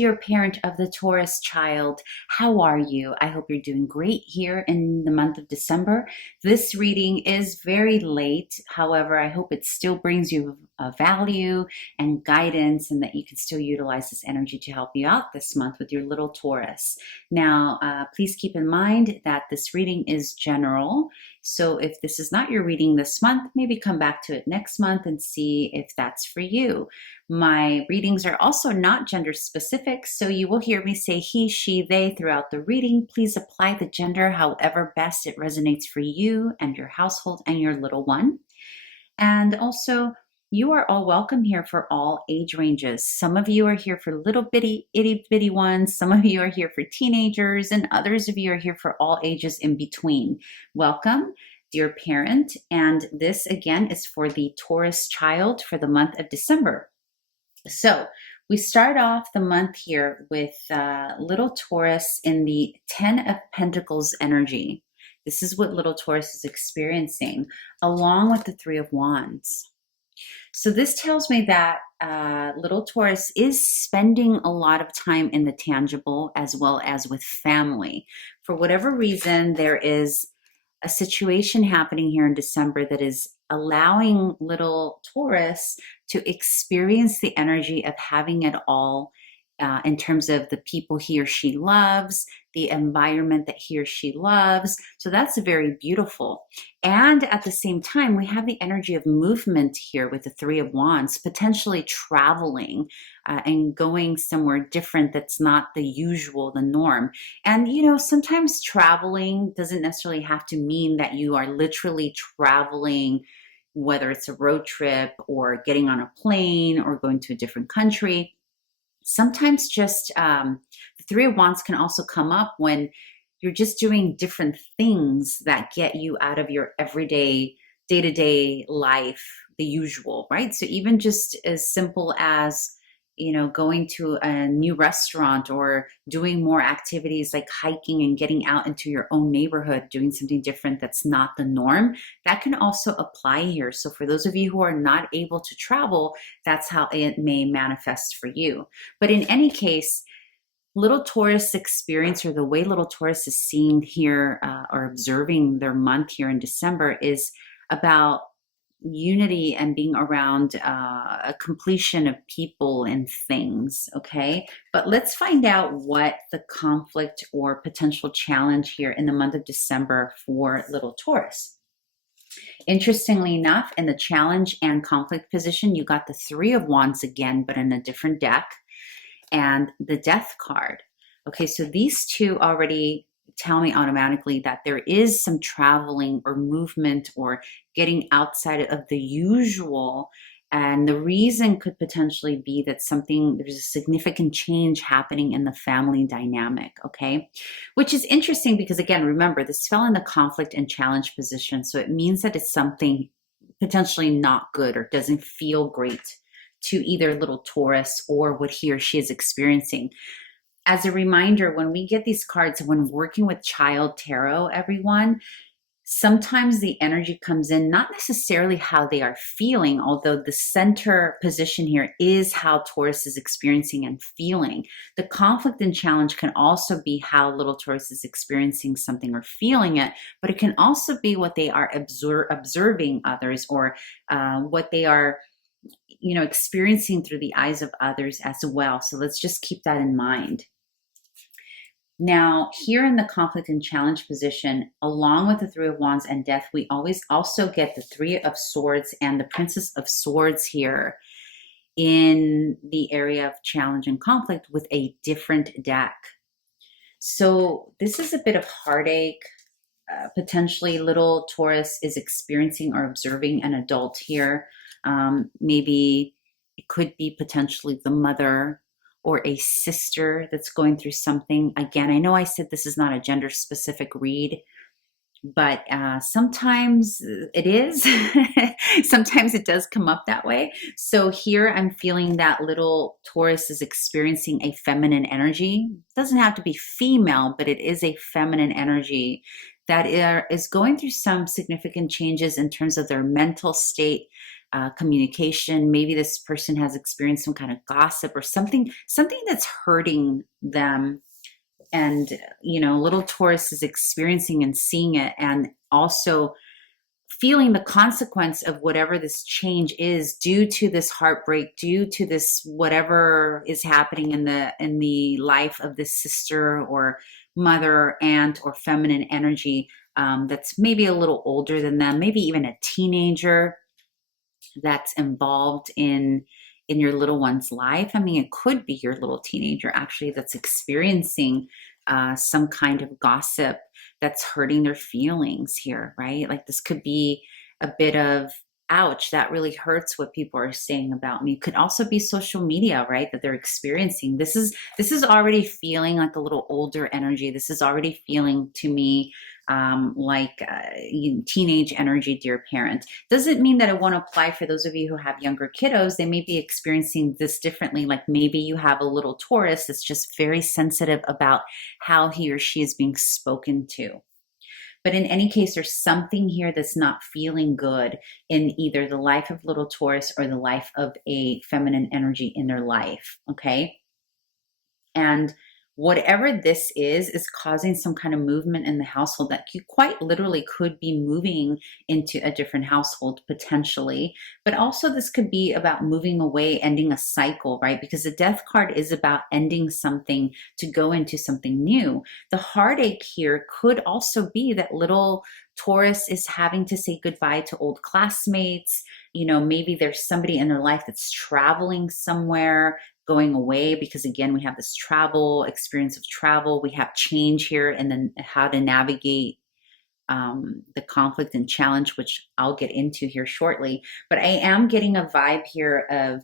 dear parent of the Taurus child. How are you? I hope you're doing great here in the month of December. This reading is very late. However, I hope it still brings you value and guidance and that you can still utilize this energy to help you out this month with your little Taurus. Now, please keep in mind that this reading is general. So if this is not your reading this month, maybe come back to it next month and see if that's for you. My readings are also not gender specific, so you will hear me say he, she, they throughout the reading. Please apply the gender however best it resonates for you and your household and your little one. And also, you are all welcome here for all age ranges. Some of you are here for little bitty, itty bitty ones. Some of you are here for teenagers, and others of you are here for all ages in between. Welcome, dear parent. And this again is for the Taurus child for the month of December. So we start off the month here with little Taurus in the 10 of Pentacles energy. This is what little Taurus is experiencing, along with the 3 of Wands. So this tells me that little Taurus is spending a lot of time in the tangible as well as with family. For whatever reason, there is a situation happening here in December that is allowing little Taurus to experience the energy of having it all in terms of the people he or she loves, the environment that he or she loves. So that's very beautiful. And at the same time, we have the energy of movement here with the 3 of Wands, potentially traveling and going somewhere different that's not the usual, the norm. And, you know, sometimes traveling doesn't necessarily have to mean that you are literally traveling, whether it's a road trip or getting on a plane or going to a different country. Sometimes just the 3 of Wands can also come up when you're just doing different things that get you out of your everyday, day-to-day life, the usual, right? So even just as simple as, you know, going to a new restaurant or doing more activities like hiking and getting out into your own neighborhood, doing something different that's not the norm, that can also apply here. So for those of you who are not able to travel, that's how it may manifest for you. But in any case, little Taurus experience, or the way little Taurus is seeing here or observing their month here in December, is about unity and being around a completion of people and things, okay? But let's find out what the conflict or potential challenge here in the month of December for little Taurus. Interestingly enough, in the challenge and conflict position, you got the 3 of Wands again, but in a different deck, and the Death card. Okay, so these two already tell me automatically that there is some traveling or movement or getting outside of the usual. And the reason could potentially be that there's a significant change happening in the family dynamic, okay? Which is interesting because, again, remember, this fell in the conflict and challenge position. So it means that it's something potentially not good or doesn't feel great to either little Taurus or what he or she is experiencing. As a reminder, when we get these cards, when working with child tarot, everyone, sometimes the energy comes in not necessarily how they are feeling, although the center position here is how Taurus is experiencing and feeling. The conflict and challenge can also be how little Taurus is experiencing something or feeling it, but it can also be what they are observing others, or what they are, you know, experiencing through the eyes of others as well. So let's just keep that in mind. Now, here in the conflict and challenge position, along with the 3 of Wands and Death, we always also get the 3 of Swords and the Princess of Swords here in the area of challenge and conflict with a different deck. So this is a bit of heartache. Potentially little Taurus is experiencing or observing an adult here. Maybe it could be potentially the mother or a sister that's going through something. Again, I know I said this is not a gender specific read, but sometimes it is. Sometimes it does come up that way. So here I'm feeling that little Taurus is experiencing a feminine energy. It doesn't have to be female, but it is a feminine energy that is going through some significant changes in terms of their mental state, communication. Maybe this person has experienced some kind of gossip or something that's hurting them. And, little Taurus is experiencing and seeing it, and also feeling the consequence of whatever this change is due to this heartbreak, due to this whatever is happening in the life of this sister or mother, aunt, or feminine energy, that's maybe a little older than them, maybe even a teenager that's involved in your little one's life. I mean, it could be your little teenager actually that's experiencing some kind of gossip that's hurting their feelings here, right? Like this could be a bit of, ouch, that really hurts what people are saying about me. It could also be social media, right? That they're experiencing. This is already feeling like a little older energy. This is already feeling to me like teenage energy, dear parent. Doesn't mean that it won't apply for those of you who have younger kiddos. They may be experiencing this differently. Like maybe you have a little Taurus that's just very sensitive about how he or she is being spoken to. But in any case, there's something here that's not feeling good in either the life of little Taurus or the life of a feminine energy in their life, okay? And whatever this is causing some kind of movement in the household that you quite literally could be moving into a different household potentially. But also this could be about moving away, ending a cycle, right? Because the death card is about ending something to go into something new. The heartache here could also be that little Taurus is having to say goodbye to old classmates. Maybe there's somebody in their life that's traveling somewhere, going away, because again, we have this travel experience of travel. We have change here, and then how to navigate the conflict and challenge, which I'll get into here shortly. But I am getting a vibe here of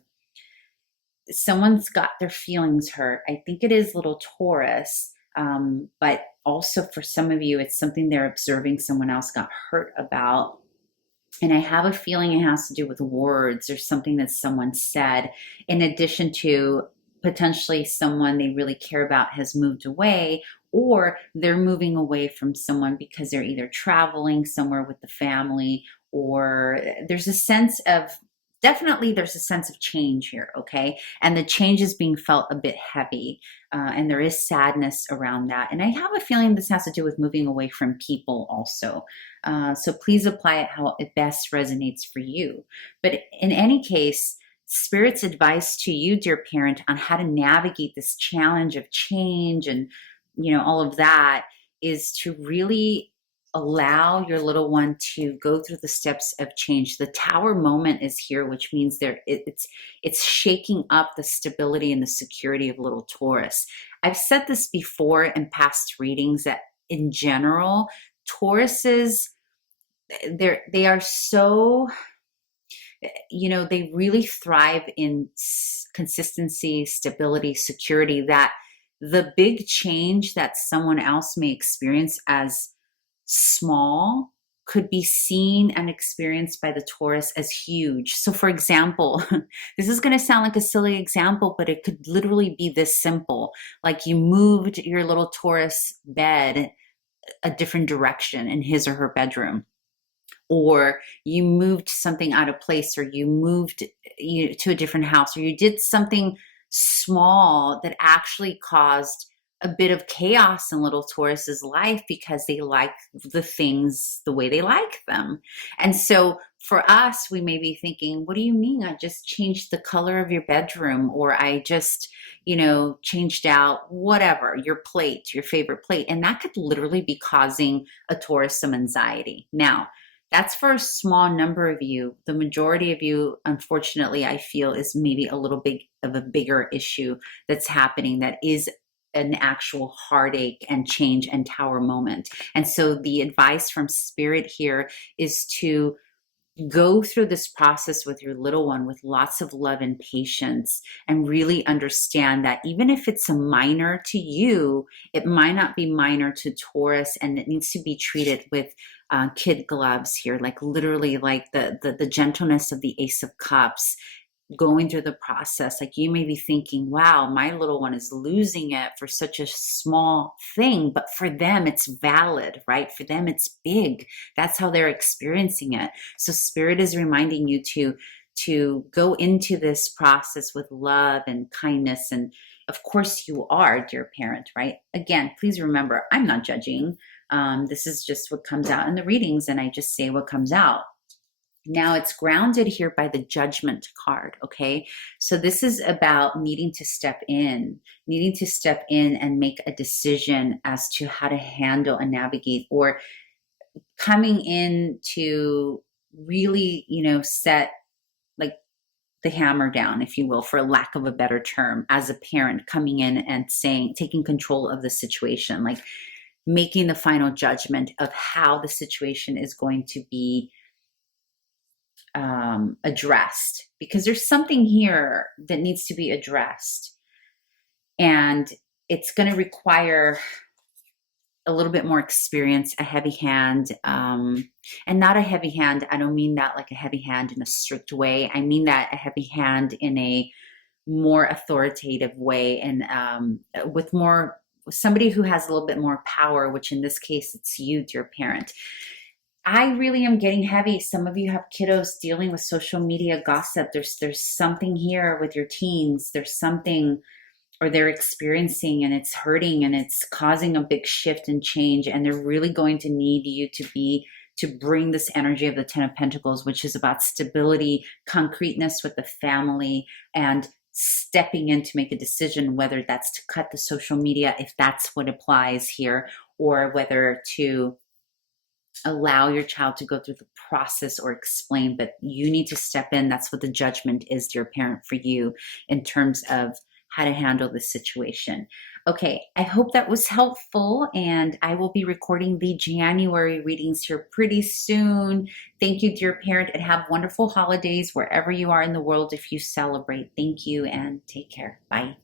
someone's got their feelings hurt. I think it is little Taurus, but also for some of you, it's something they're observing someone else got hurt about. And I have a feeling it has to do with words or something that someone said, in addition to potentially someone they really care about has moved away, or they're moving away from someone because they're either traveling somewhere with the family, or there's a sense of, definitely there's a sense of change here, okay? And the change is being felt a bit heavy, and there is sadness around that. And I have a feeling this has to do with moving away from people also. So please apply it how it best resonates for you. But in any case, Spirit's advice to you, dear parent, on how to navigate this challenge of change and, all of that, is to really allow your little one to go through the steps of change. The Tower moment is here, which means it's shaking up the stability and the security of little Taurus. I've said this before in past readings that in general, Tauruses, they are so, they really thrive in consistency, stability, security, that the big change that someone else may experience as small could be seen and experienced by the Taurus as huge. So for example, this is going to sound like a silly example, but it could literally be this simple. Like you moved your little Taurus bed a different direction in his or her bedroom, or you moved something out of place, or you moved to a different house, or you did something small that actually caused a bit of chaos in little Taurus's life because they like the things the way they like them. And so for us, we may be thinking, what do you mean? I just changed the color of your bedroom, or I just, changed out whatever, your plate, your favorite plate. And that could literally be causing a Taurus some anxiety. Now, that's for a small number of you. The majority of you, unfortunately, I feel is maybe a little bit of a bigger issue that's happening that is an actual heartache and change and Tower moment. And so the advice from Spirit here is to go through this process with your little one with lots of love and patience, and really understand that even if it's a minor to you, it might not be minor to Taurus, and it needs to be treated with kid gloves here, like literally like the gentleness of the Ace of Cups. going through the process. Like you may be thinking, wow, my little one is losing it for such a small thing, but for them it's valid, right? For them it's big. That's how they're experiencing it. So spirit is reminding you to go into this process with love and kindness. And of course you are, dear parent, right? Again, please remember, I'm not judging. This is just what comes out in the readings, and I just say what comes out. Now it's grounded here by the Judgment card, okay? So this is about needing to step in and make a decision as to how to handle and navigate, or coming in to really, set like the hammer down, if you will, for lack of a better term, as a parent, coming in and taking control of the situation, like making the final judgment of how the situation is going to be addressed, because there's something here that needs to be addressed, and it's going to require a little bit more experience, a heavy hand, and not a heavy hand. I don't mean that like a heavy hand in a strict way. I mean that a heavy hand in a more authoritative way, and with somebody who has a little bit more power, which in this case, it's you, dear parent. I really am getting heavy. Some of you have kiddos dealing with social media gossip. There's something here with your teens. There's something, or they're experiencing, and it's hurting, and it's causing a big shift and change. And they're really going to need you to bring this energy of the Ten of Pentacles, which is about stability, concreteness with the family, and stepping in to make a decision, whether that's to cut the social media, if that's what applies here, or whether to allow your child to go through the process or explain. But you need to step in. That's what the Judgment is, dear parent, for you in terms of how to handle the situation. Okay, I hope that was helpful, and I will be recording the January readings here pretty soon. Thank you, dear parent, and have wonderful holidays wherever you are in the world if you celebrate. Thank you, and take care. Bye.